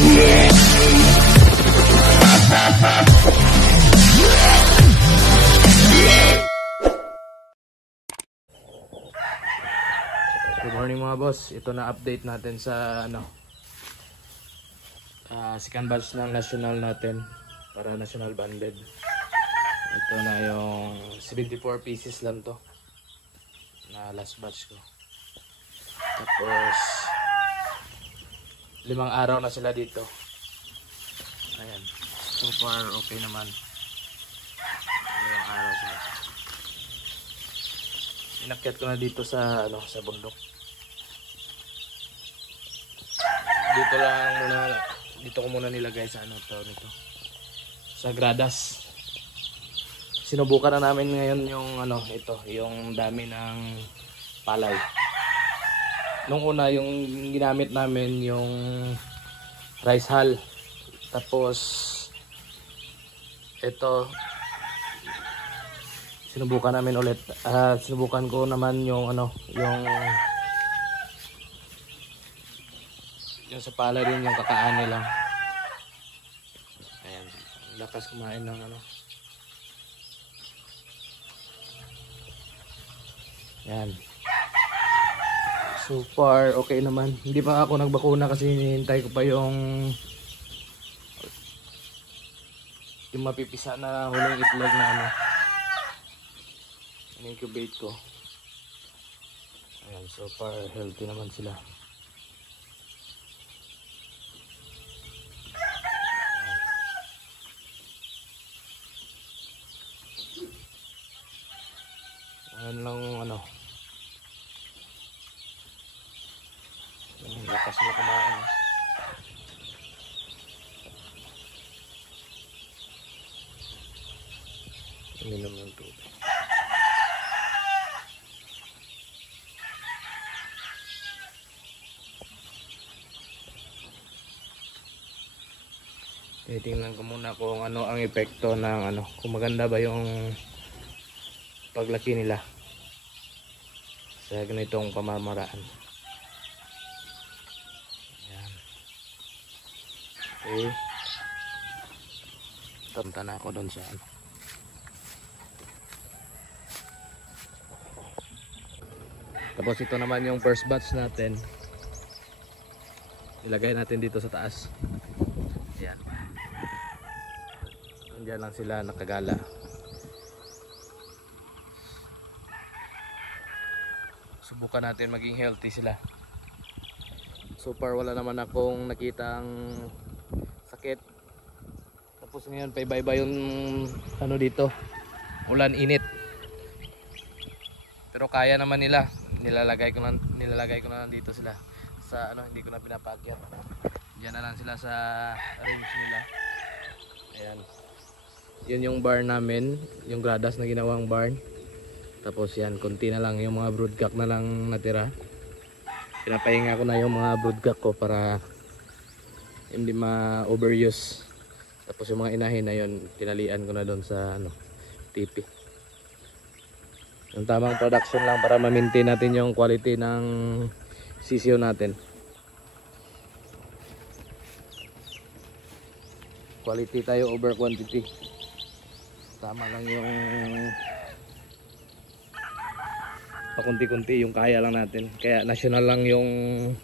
Good morning mga boss. Ito na update natin sa second batch ng national natin para national banded. Ito na yung 74 pieces lang to na last batch ko. Tapos 5 araw na sila dito. Ayan. So far okay naman. 5 araw sila. Inakyat ko na dito sa sa bundok. Dito ko muna nilagay sa nito. Sa gradas. Sinubukan na namin ngayon yung yung dami ng palay. Nung una yung ginamit namin yung rice hull. Tapos ito sinubukan namin ulit. Sinubukan ko naman yung yung sa pala din yung kakaan nila. Ayan, lakas kumain ng Ayan. So far okay naman. Hindi pa ako nagbakuna kasi hinihintay ko pa yung mapipisa na huling itlog na incubate ko. Ayan, so far healthy naman sila. Ayan lang lakas na kumain. Uminom ng tubig. Titingnan ko muna kung ano ang epekto ng kung maganda ba yung paglaki nila sa ganitong pamamaraan. Ayan. Okay. Punta na ako doon sa Tapos ito naman yung first batch natin. Ilagay natin dito sa taas. Ayan. Nandiyan lang sila nakagala. Subukan natin maging healthy sila. So far wala naman akong nakitang sakit. Tapos ngayon paiba-iba yung dito. Ulan, init. Pero kaya naman nila. Nilalagay ko na dito sila sa hindi ko na pinapakyat. Diyan na lang sila sa range nila. Ayan. Yun yung barn namin, yung gradas na ginawang barn. Tapos yan, konti na lang yung mga broodcock na lang natira. Pinapahinga ko na yung mga broodcock ko para hindi ma-overuse. Tapos yung mga inahin na yun, tinalian ko na doon sa tipi. Yung tamang production lang para ma-maintain natin yung quality ng sisiyo natin. Quality tayo over quantity. Tama lang yung pakunti-kunti yung kaya lang natin. Kaya national lang yung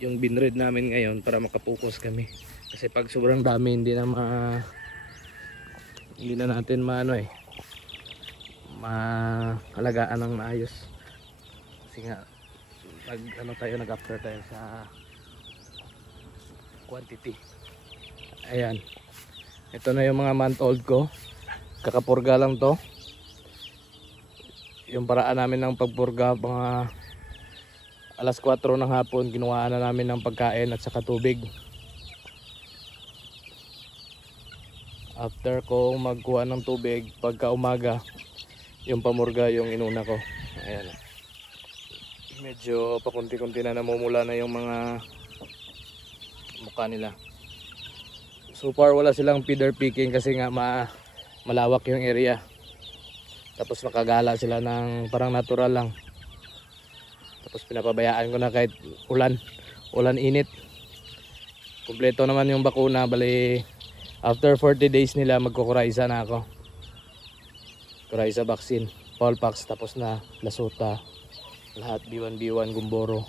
binread namin ngayon para makapokus kami. Kasi pag sobrang dami hindi na natin maalagaan ng maayos. Kasi nga nag-after tayo sa quantity. Ayan. Ito na yung mga month old ko. Kakapurga lang to. Yung paraan namin ng pagpurga, mga alas 4 ng hapon, kinuhaan na namin ng pagkain at saka tubig. After ko magkuha ng tubig, pagka umaga, yung pamurga yung inuna ko. Ayan. Medyo pakunti-kunti na namumula na yung mga mukha nila. So far wala silang feeder picking kasi nga malawak yung area. Tapos nakagala sila ng parang natural lang. Tapos pinapabayaan ko na kahit ulan init. Kumpleto naman yung bakuna, bali after 40 days nila magkukuraiza na ako. Kuraiza vaccine, Polpax, tapos na Lasuta, lahat B1B1 Gumboro.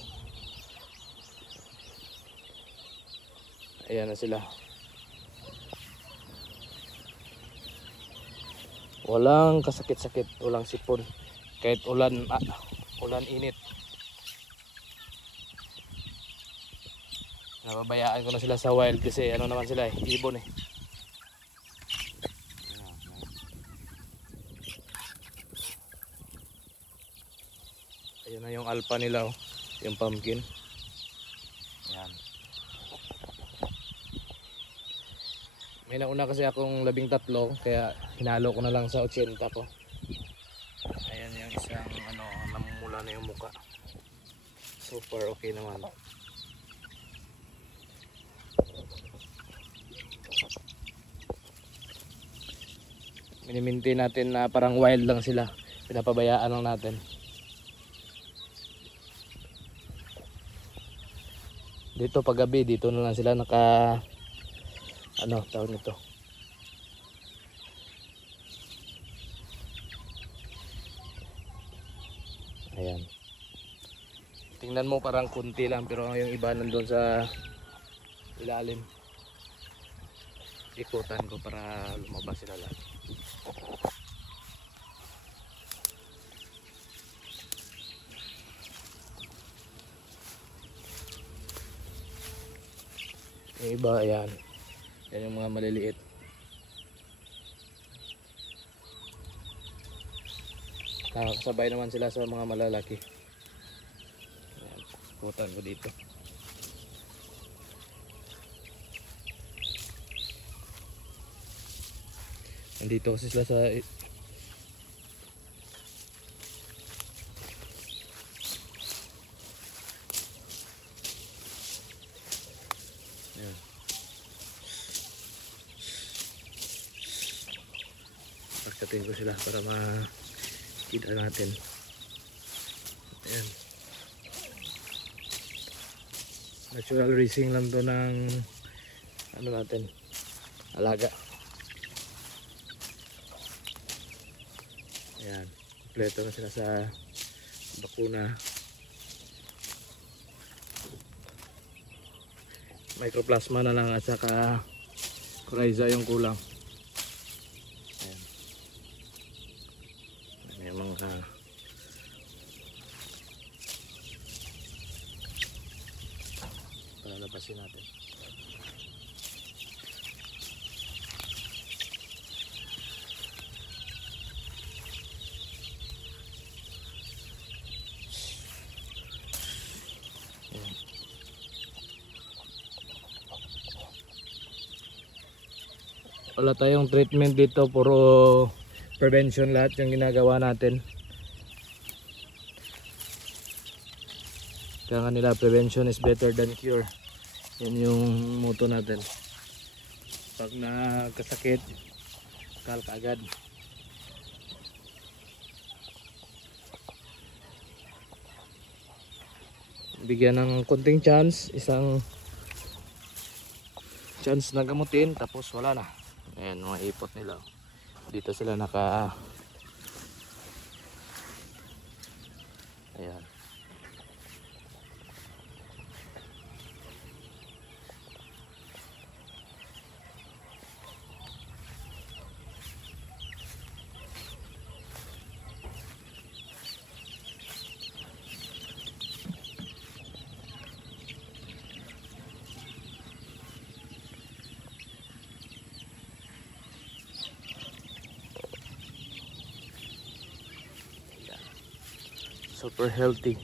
Ayan na sila. Walang kasakit-sakit, walang sipon. Kahit ulan, ulan init. Nababayaan ko na sila sa wild kasi ano naman sila ibon eh. Ayan na yung alpha nila oh, yung pumpkin. Ayan. May nauna kasi akong 13 kaya hinalo ko na lang sa 80 ko. Ayan yung isang ano, namumula na yung muka. Super okay naman. Minimintain natin na parang wild lang sila. Pinapabayaan lang natin. Dito paggabi, dito na lang sila naka ano tawag nito, ayan, tingnan mo parang kunti lang pero yung iba nandun sa ilalim. Ikutan ko para lumabas sila lahat. Yung iba ayan, yan yung mga maliliit. Nakakasabay naman sila sa mga malalaki. Ayan, putan ko dito. Nandito kasi sila sa ayan. Pagkatin ko sila para makita natin. Ayan. Natural raising lang to ng ano natin, alaga. Ayan, kompleto na sila sa bakuna. Mycoplasma na lang at saka coryza yung kulang. Ayan. May mga palalabasin natin. Wala tayong treatment dito, puro prevention lahat yung ginagawa natin. Kaya nga nila, prevention is better than cure. Yan yung motto natin. Pag nagkasakit, kal kaagad. Bigyan ng konting chance, isang chance na gamutin, tapos wala na. Ayan, mga ipot nila. Dito sila naka... Ayan. Super healthy.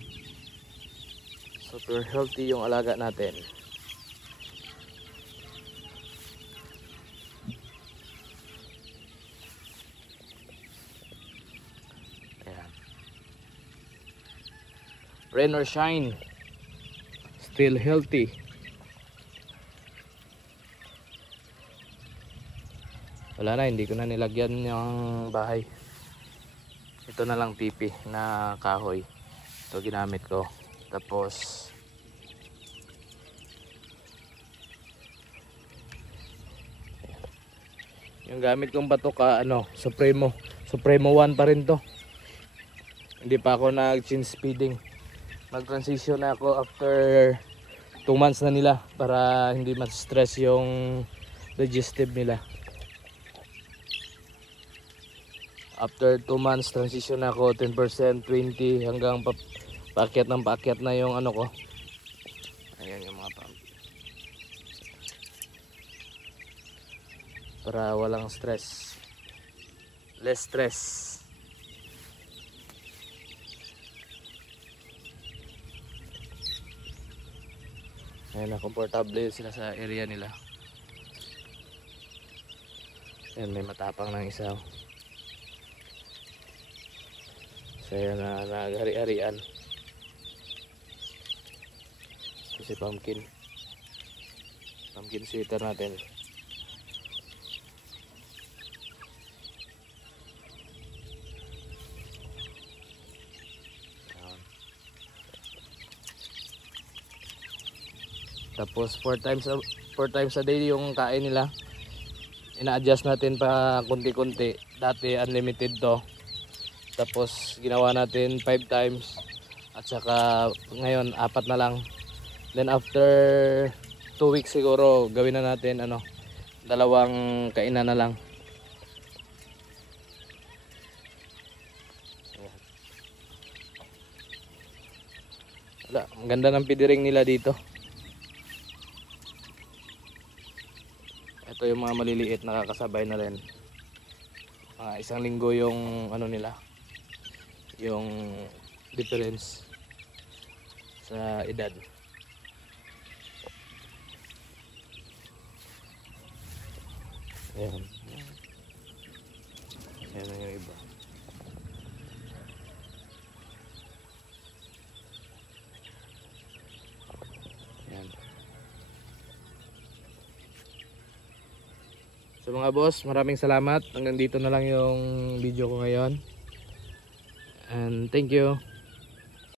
Super healthy yung alaga natin. Ayan. Rain or shine, still healthy. Wala na, hindi ko na nilagyan yung bahay. Ito na lang pipi na kahoy. Ito ginamit ko. Tapos Yung gamit kong batok Supremo 1 pa rin to. Hindi pa ako nag-change speeding. Mag-transition na ako after 2 months na nila para hindi ma-stress yung digestive nila. After 2 months transition na ako 10%, 20 hanggang paakyat na yung ano ko. Ayan yung mga pump. Para walang stress. Less stress. Ayan na, komportable sila sa area nila. Ayan, may matapang ng isa. So ayan na, naghari-harian. Ito si pumpkin sweater natin. Tapos 4 times a day yung kain nila. Ina-adjust natin pa konti-konti. Dati unlimited to. Tapos ginawa natin 5 times. At saka ngayon 4 na lang. Then after 2 weeks siguro gawin na natin 2 kainan na lang. Wala, ang ganda ng pidiring nila dito. Ito yung mga maliliit, nakakasabay na rin. Isang linggo yung nila, yung difference sa edad. Ayan. Ayan na yung iba. Ayan. So mga boss, maraming salamat. Hanggang dito na lang yung video ko ngayon. And thank you.